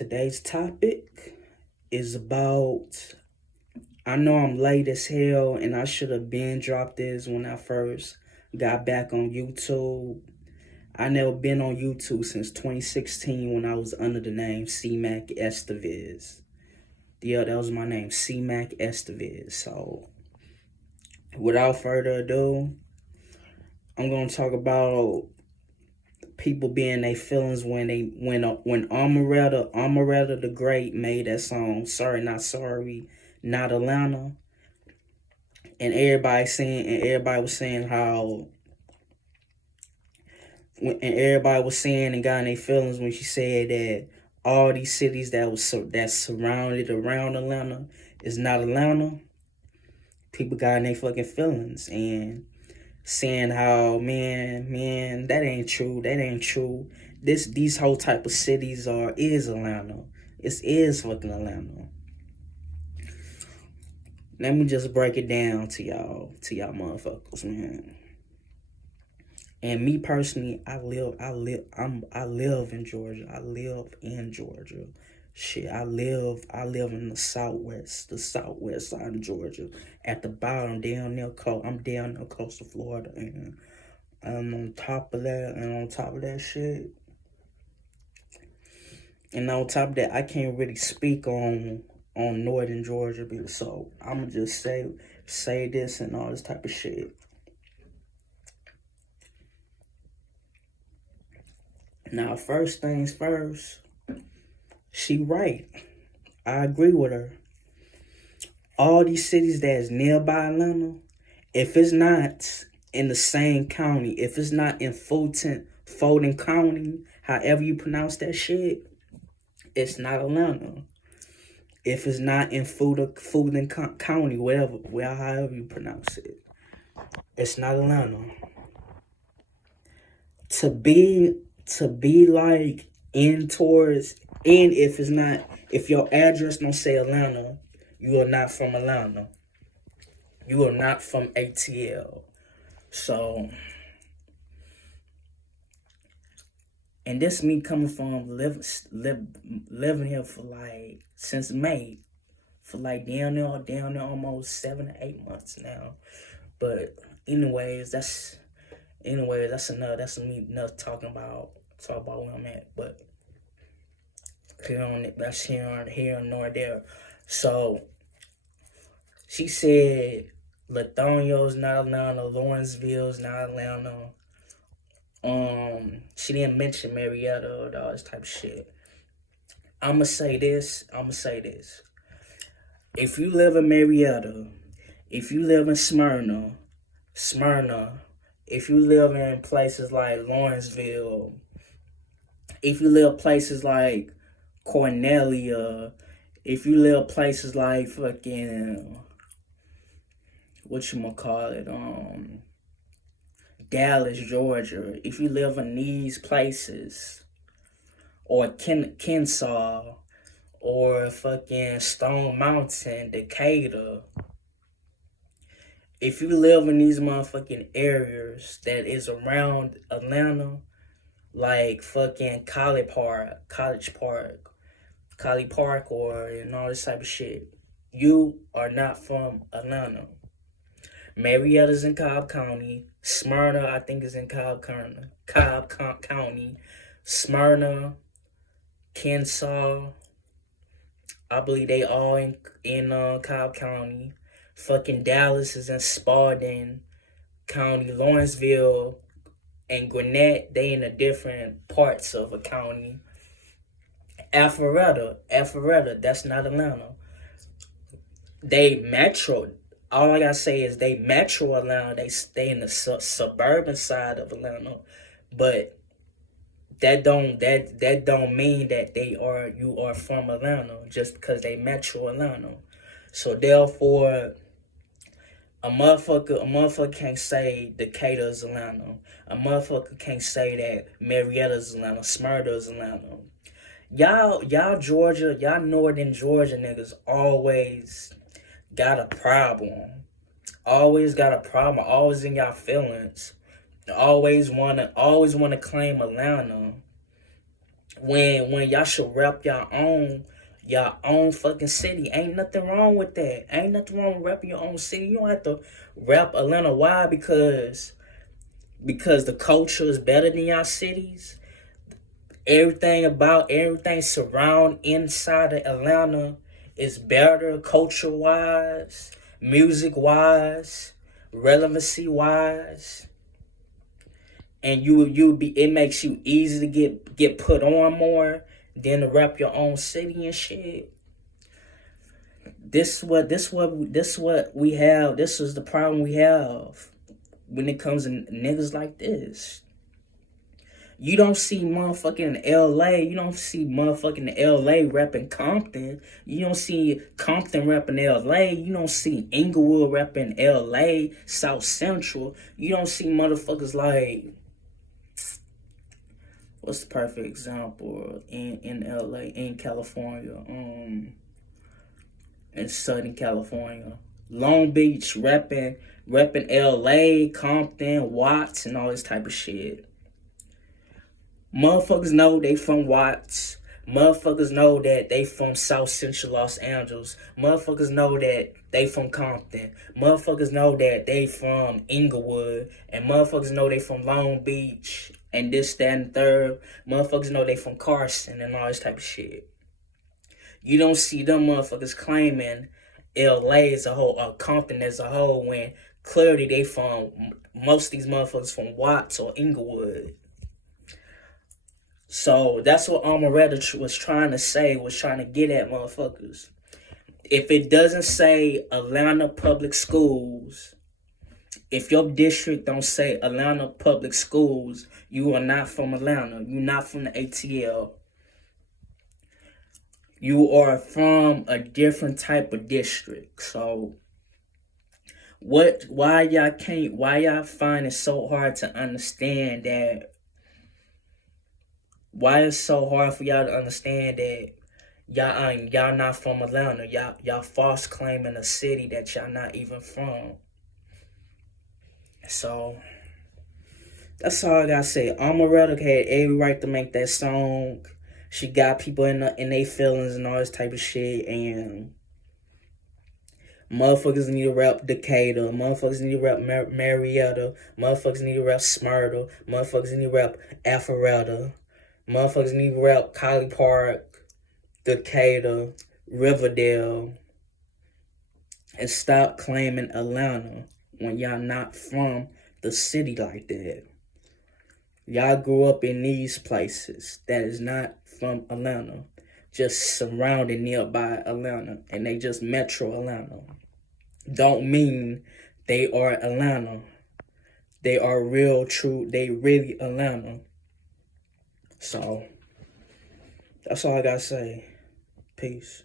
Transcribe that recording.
Today's topic is about. I know I'm late as hell, and I should have been dropped this when I first got back on YouTube. I never been on YouTube since 2016 when I was under the name C-Mac Estevez. Yeah, that was my name, C-Mac Estevez. So, without further ado, I'm gonna talk about people being their feelings when Omeretta the Great made that song Sorry Not Sorry, Not Atlanta, and everybody was saying how and everybody was saying and got in their feelings when she said that all these cities that surrounded around Atlanta is not Atlanta. People got in their fucking feelings and saying how man, that ain't true. That ain't true. These whole type of cities is Atlanta. It is fucking Atlanta. Let me just break it down to y'all motherfuckers, man. And me personally, I live in Georgia. I live in Georgia. Shit, I live in the southwest side of Georgia. At the bottom, I'm down near coastal Florida, and on top of that shit, and on top of that, I can't really speak on northern Georgia, so I'ma just say this and all this type of shit. Now, first things first, she right. I agree with her. All these cities that's nearby Atlanta, if it's not in the same county, if it's not in Fulton County, however you pronounce that shit, it's not Atlanta. If it's not in Fulton County, however you pronounce it, it's not Atlanta. To be like if your address don't say Atlanta, you are not from Atlanta. You are not from ATL. So, and this me coming from living here for like since May, for like down there almost 7 to 8 months now. But that's enough talking about where I'm at. But here nor there. So she said Lathonio's not Atlanta, Lawrenceville's not Atlanta. She didn't mention Marietta or all this type of shit. I'ma say this. If you live in Marietta, if you live in Smyrna, if you live in places like Lawrenceville, if you live places like Cornelia, if you live places like fucking Dallas, Georgia, if you live in these places, or Kensaw, or fucking Stone Mountain, Decatur, if you live in these motherfucking areas that is around Atlanta, like fucking College Park, or and all this type of shit, you are not from Atlanta. Marietta's in Cobb County. Smyrna, I think, is in Cobb County. Smyrna, Kensaw, I believe they all in Cobb County. Fucking Dallas is in Spalding County. Lawrenceville and Gwinnett, they in the different parts of a county. Alpharetta, that's not Atlanta. They metro. All I gotta say is they metro Atlanta. They stay in the suburban side of Atlanta, but that don't mean that you are from Atlanta just because they metro Atlanta. So therefore, a motherfucker can't say Decatur's Atlanta. A motherfucker can't say that Marietta's Atlanta, Smyrna's Atlanta. Y'all northern Georgia niggas always got a problem. Always got a problem. Always in y'all feelings. Always wanna claim Atlanta. when y'all should rep your own fucking city. Ain't nothing wrong with that. Ain't nothing wrong with repping your own city. You don't have to rep Atlanta. Why? Because the culture is better than y'all cities. Everything surround inside of Atlanta is better culture wise, music wise, relevancy wise, and you be it makes you easy to get put on more than to rep your own city and shit. This what we have. This is the problem we have when it comes to niggas like this. You don't see motherfucking LA. You don't see motherfucking LA repping Compton. You don't see Compton repping LA. You don't see Inglewood repping LA, South Central. You don't see motherfuckers like, what's the perfect example in LA, in California, in Southern California. Long Beach repping LA, Compton, Watts, and all this type of shit. Motherfuckers know they from Watts. Motherfuckers know that they from South Central Los Angeles. Motherfuckers know that they from Compton. Motherfuckers know that they from Inglewood. And motherfuckers know they from Long Beach. And this, that, and third. Motherfuckers know they from Carson and all this type of shit. You don't see them motherfuckers claiming LA as a whole, or Compton as a whole, when clearly they from, most of these motherfuckers from Watts or Inglewood. So that's what Omeretta was trying to say, was trying to get at motherfuckers. If it doesn't say Atlanta Public Schools, if your district don't say Atlanta Public Schools, you are not from Atlanta. You're not from the ATL. You are from a different type of district. So why y'all find it so hard to understand that? Why it's so hard for y'all to understand that y'all not from Atlanta? Y'all false claiming a city that y'all not even from. So that's all I gotta say. Omeretta had every right to make that song. She got people in their feelings and all this type of shit, and motherfuckers need to rap Decatur. Motherfuckers need to rap Marietta. Motherfuckers need to rap Smyrna. Motherfuckers need to rap Alpharetta. Motherfuckers need to rap Colley Park, Decatur, Riverdale, and stop claiming Atlanta when y'all not from the city like that. Y'all grew up in these places that is not from Atlanta, just surrounded nearby Atlanta, and they just Metro Atlanta. Don't mean they are Atlanta. They are real, true, they really Atlanta. So, that's all I gotta say. Peace.